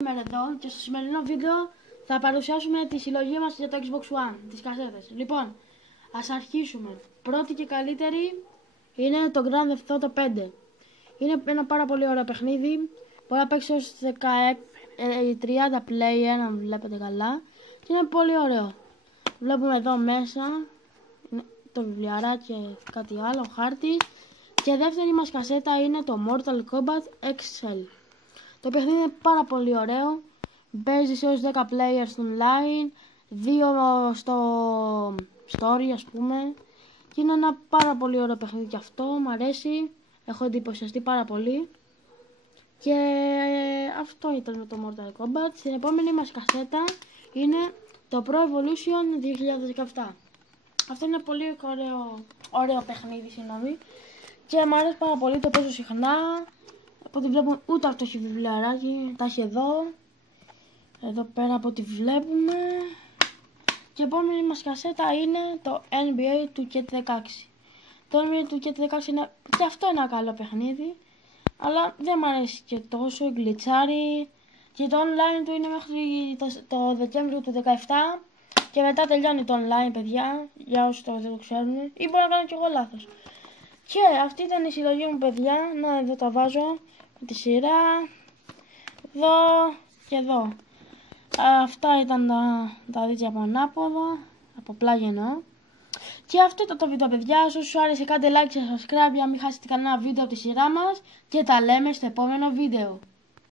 Σήμερα εδώ και στο σημερινό βίντεο θα παρουσιάσουμε τη συλλογή μας για το Xbox One, τις κασέτες. Λοιπόν, ας αρχίσουμε. Πρώτη και καλύτερη είναι το Grand Theft Auto 5. Είναι ένα πάρα πολύ ωραίο παιχνίδι. Μπορεί να παίξει ως 30 player, αν βλέπετε καλά. Και είναι πολύ ωραίο. Βλέπουμε εδώ μέσα το βιβλιαράκι και κάτι άλλο, χάρτη. Και δεύτερη μας κασέτα είναι το Mortal Kombat XL. Το παιχνίδι είναι πάρα πολύ ωραίο. Παίζει έως 10 players online, 2 στο story ας πούμε. Και είναι ένα πάρα πολύ ωραίο παιχνίδι και αυτό, μου αρέσει. Έχω εντυπωσιαστεί πάρα πολύ. Και αυτό ήταν με το Mortal Kombat. Στην επόμενη μας κασέτα είναι το Pro Evolution 2017. Αυτό είναι πολύ ωραίο παιχνίδι, συγγνώμη. Και μου αρέσει πάρα πολύ, το παίζω συχνά. Από ό,τι βλέπουμε ούτε αυτό έχει βιβλιαράκι, τα έχει εδώ. Εδώ πέρα από ό,τι βλέπουμε. Και η επόμενη μας κασέτα είναι το NBA 2K16. Το NBA 2K16 είναι και αυτό ένα καλό παιχνίδι. Αλλά δεν μου αρέσει και τόσο, γκλιτσάρι. Και το online του είναι μέχρι το Δεκέμβριο του 2017. Και μετά τελειώνει το online, παιδιά, για όσους δεν το ξέρουν. Ή μπορεί να κάνω κι εγώ λάθος. Και αυτή ήταν η συλλογή μου, παιδιά. Να, εδώ τα βάζω με τη σειρά. Εδώ και εδώ. Αυτά ήταν τα δίτσια από ανάποδα. Από πλάγι εννοώ. Και αυτό ήταν το βίντεο, παιδιά. Όσους σου άρεσε, κάντε like και subscribe για να μην χάσετε κανένα βίντεο από τη σειρά μας. Και τα λέμε στο επόμενο βίντεο.